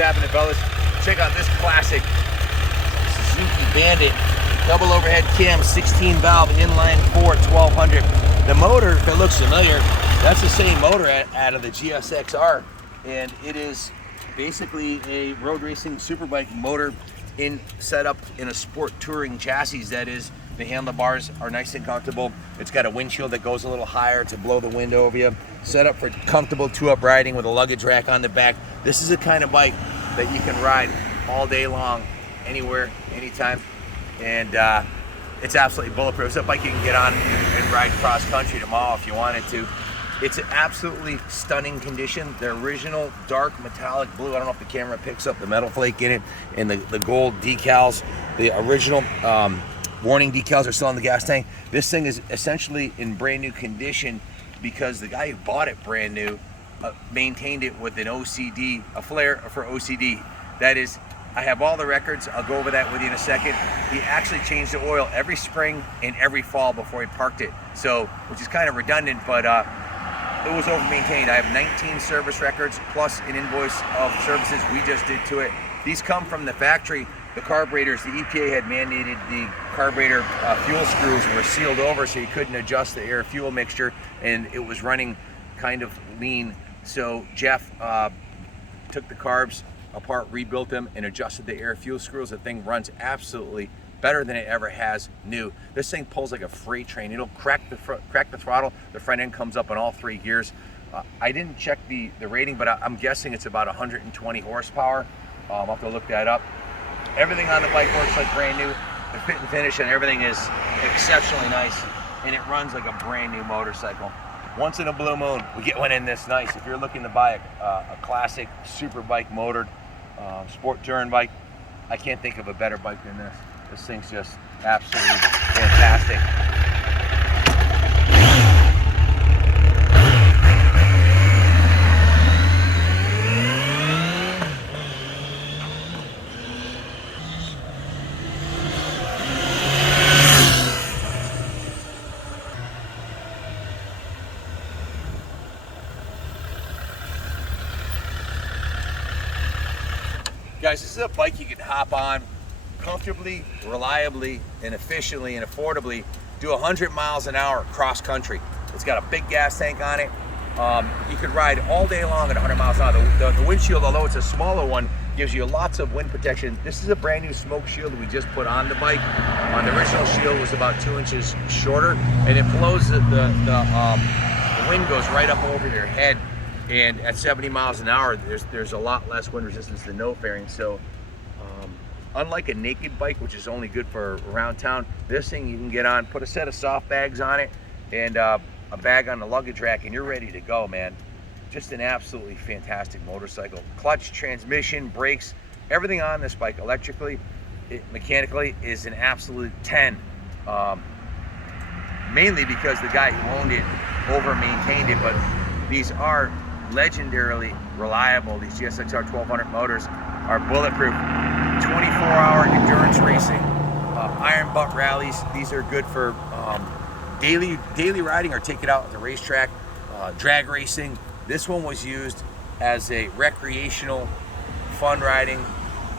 happening, fellas? Check out this classic Suzuki Bandit double overhead cam 16 valve inline 4 1200. The motor, if it looks familiar, that's the same motor out of the GSXR, and it is basically a road racing superbike motor set up in a sport touring chassis. That is, the handlebars are nice and comfortable. It's got a windshield that goes a little higher to blow the wind over you. Set up for comfortable two-up riding with a luggage rack on the back. This is the kind of bike that you can ride all day long, anywhere, anytime, and it's absolutely bulletproof. It's a bike you can get on and ride cross country tomorrow if you wanted to. It's an absolutely stunning condition. The original dark metallic blue, I don't know if the camera picks up the metal flake in it, and the gold decals. The original warning decals are still on the gas tank. This thing is essentially in brand new condition because the guy who bought it brand new maintained it with an OCD, a flare for OCD. That is, I have all the records. I'll go over that with you in a second. He actually changed the oil every spring and every fall before he parked it. So, which is kind of redundant, but it was over-maintained. I have 19 service records plus an invoice of services we just did to it. These come from the factory. The carburetors, the EPA had mandated the carburetor fuel screws were sealed over so you couldn't adjust the air-fuel mixture, and it was running kind of lean. So Jeff took the carbs apart, rebuilt them, and adjusted the air-fuel screws. The thing runs absolutely better than it ever has new. This thing pulls like a freight train. It'll crack the throttle. The front end comes up in all 3 gears. I didn't check the rating, but I'm guessing it's about 120 horsepower. I'll have to look that up. Everything on the bike works like brand new. The fit and finish and everything is exceptionally nice, and it runs like a brand new motorcycle. Once in a blue moon, we get one in this nice. If you're looking to buy a classic super bike motored sport touring bike, I can't think of a better bike than this. This thing's just absolutely fantastic. Guys, this is a bike you can hop on comfortably, reliably, and efficiently and affordably. Do 100 miles an hour cross country. It's got a big gas tank on it. You could ride all day long at 100 miles an hour. The windshield, although it's a smaller one, gives you lots of wind protection. This is a brand new smoke shield we just put on the bike. The original shield was about 2 inches shorter, and it blows the wind goes right up over your head. And at 70 miles an hour, there's a lot less wind resistance than no fairing. So unlike a naked bike, which is only good for around town, this thing you can get on, put a set of soft bags on it, and a bag on the luggage rack, and you're ready to go, man. Just an absolutely fantastic motorcycle. Clutch, transmission, brakes, everything on this bike electrically, mechanically is an absolute 10. Mainly because the guy who owned it over-maintained it, but these are legendarily reliable. These GSXR 1200 motors are bulletproof. 24-hour endurance racing, iron butt rallies. These are good for daily riding or take it out at the racetrack, drag racing. This one was used as a recreational, fun riding,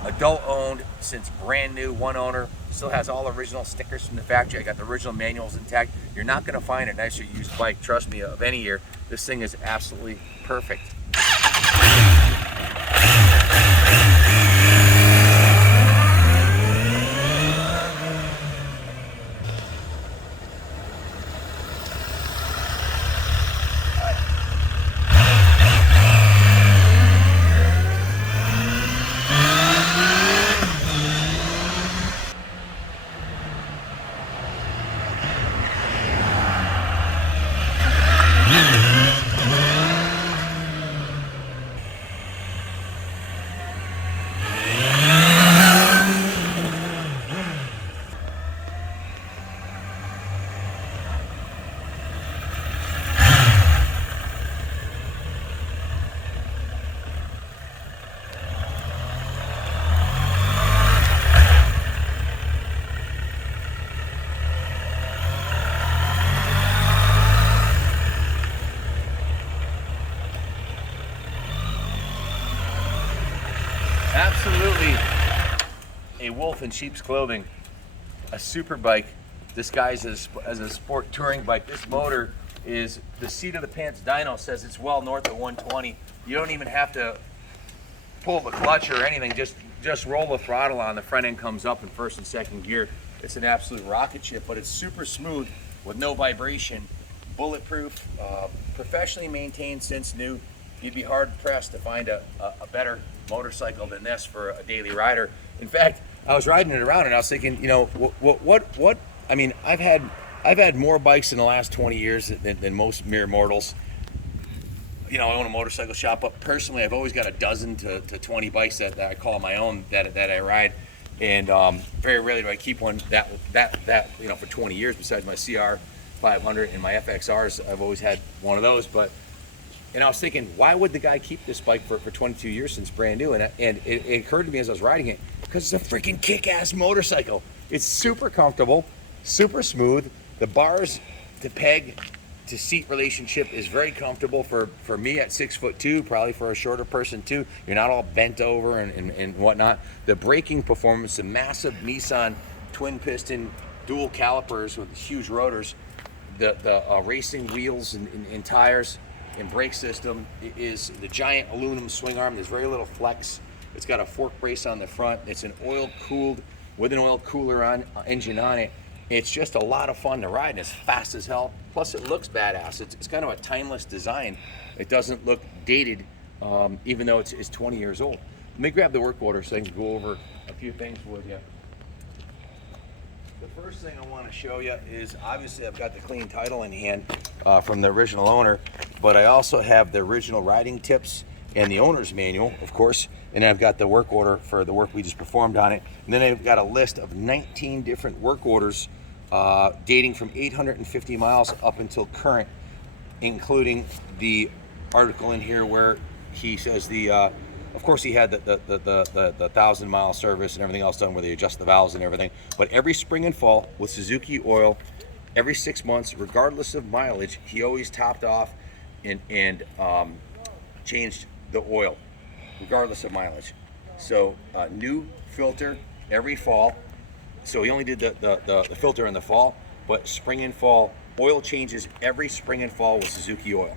adult owned since brand new, one owner. Still has all original stickers from the factory. I got the original manuals intact. You're not going to find a nicer used bike, trust me, of any year. This thing is absolutely perfect. wolf in sheep's clothing. A super bike disguised as a sport touring bike. This motor is, the seat of the pants dyno says it's well north of 120. You don't even have to pull the clutch or anything, just roll the throttle on. The front end comes up in first and second gear. It's an absolute rocket ship, but it's super smooth with no vibration, bulletproof, professionally maintained since new. You'd be hard pressed to find a better motorcycle than this for a daily rider. In fact, I was riding it around and I was thinking, you know, what? I mean, I've had more bikes in the last 20 years than most mere mortals. You know, I own a motorcycle shop, but personally, I've always got a dozen to 20 bikes that I call my own that I ride, and very rarely do I keep one that you know, for 20 years. Besides my CR500 and my FXRs, I've always had one of those. And I was thinking, why would the guy keep this bike for 22 years since brand new? And it occurred to me as I was riding it, because it's a freaking kick-ass motorcycle. It's super comfortable, super smooth. The bars, the peg to seat relationship is very comfortable for me at 6'2", probably for a shorter person too. You're not all bent over and whatnot. The braking performance, the massive Nissan twin piston dual calipers with huge rotors, the racing wheels and tires and brake system is the giant aluminum swing arm. There's very little flex. It's got a fork brace on the front. It's an oil cooled with an oil cooler engine on it. It's just a lot of fun to ride, and it's fast as hell. Plus, it looks badass. It's kind of a timeless design. It doesn't look dated, even though it's 20 years old. Let me grab the work order so I can go over a few things with you. The first thing I want to show you is, obviously, I've got the clean title in hand from the original owner, but I also have the original riding tips and the owner's manual, of course, and I've got the work order for the work we just performed on it. And then I've got a list of 19 different work orders dating from 850 miles up until current, including the article in here where he says of course he had the 1,000-mile service and everything else done where they adjust the valves and everything. But every spring and fall with Suzuki oil, every 6 months, regardless of mileage, he always topped off and changed the oil, regardless of mileage. So new filter every fall. So he only did the filter in the fall, but spring and fall oil changes every spring and fall with Suzuki oil.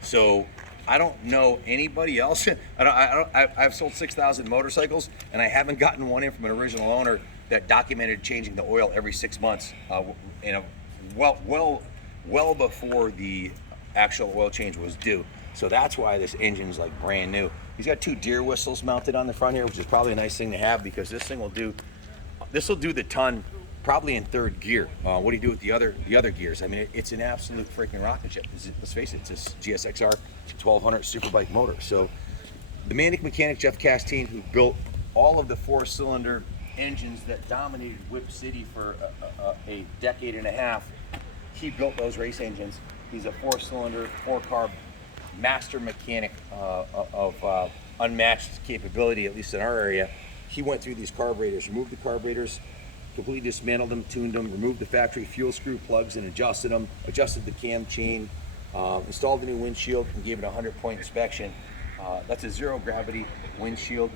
So I don't know anybody else. I've sold 6,000 motorcycles, and I haven't gotten one in from an original owner that documented changing the oil every 6 months, well before the actual oil change was due. So that's why this engine's like brand new. He's got 2 deer whistles mounted on the front here, which is probably a nice thing to have, because this thing will do the ton probably in 3rd gear. What do you do with the other gears? I mean, it's an absolute freaking rocket ship. Let's face it, it's a GSXR1200 superbike motor. So the Bandit mechanic Jeff Castine, who built all of the 4-cylinder engines that dominated Whip City for a decade and a half, he built those race engines. He's a 4-cylinder, 4-carb master mechanic of unmatched capability, at least in our area. He went through these carburetors, removed the carburetors, completely dismantled them, tuned them, removed the factory fuel screw plugs and adjusted them, adjusted the cam chain, installed a new windshield and gave it a 100-point inspection. That's a zero gravity windshield.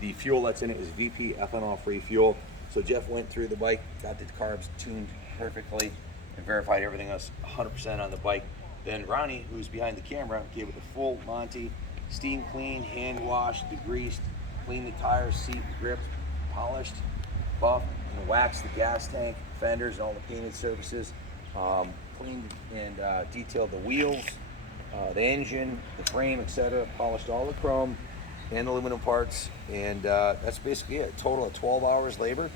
The fuel that's in it is VP ethanol-free fuel. So Jeff went through the bike, got the carbs tuned perfectly, and verified everything was 100% on the bike. Then Ronnie, who's behind the camera, gave it the full Monty, steam clean, hand washed, degreased, cleaned the tires, seat, grip, polished, buffed, and waxed the gas tank, fenders, and all the painted surfaces. Cleaned and detailed the wheels, the engine, the frame, etc. Polished all the chrome and aluminum parts, and that's basically it. A total of 12 hours labor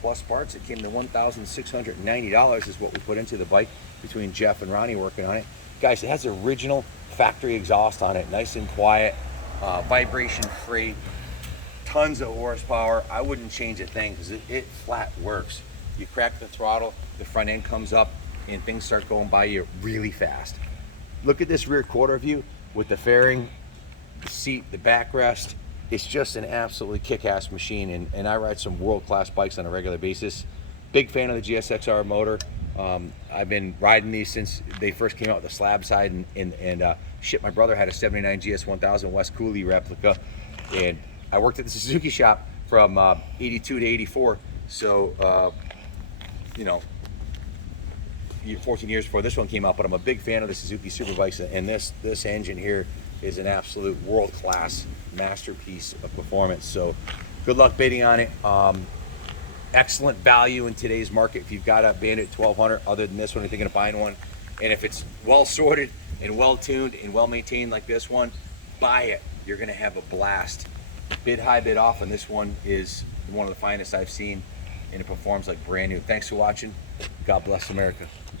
plus parts. It came to $1,690 is what we put into the bike between Jeff and Ronnie working on it. Guys, it has original factory exhaust on it, nice and quiet, vibration free, tons of horsepower. I wouldn't change a thing because it flat works. You crack the throttle, the front end comes up, and things start going by you really fast. Look at this rear quarter view with the fairing, the seat, the backrest. It's just an absolutely kick-ass machine, and I ride some world-class bikes on a regular basis. Big fan of the GSXR motor. I've been riding these since they first came out with the slab side, and shit, my brother had a 79 GS1000 West Cooley replica, and I worked at the Suzuki shop from 82 to 84. So, you know, 14 years before this one came out, but I'm a big fan of the Suzuki Superbikes, and this engine here is an absolute world-class masterpiece of performance. So good luck bidding on it. Excellent value in today's market if you've got a Bandit 1200 other than this one, you're thinking of buying one. And if it's well sorted and well tuned and well maintained like this one, buy it. You're gonna have a blast. Bid high, bid off, and this one is one of the finest I've seen, and it performs like brand new. Thanks for watching. God bless America.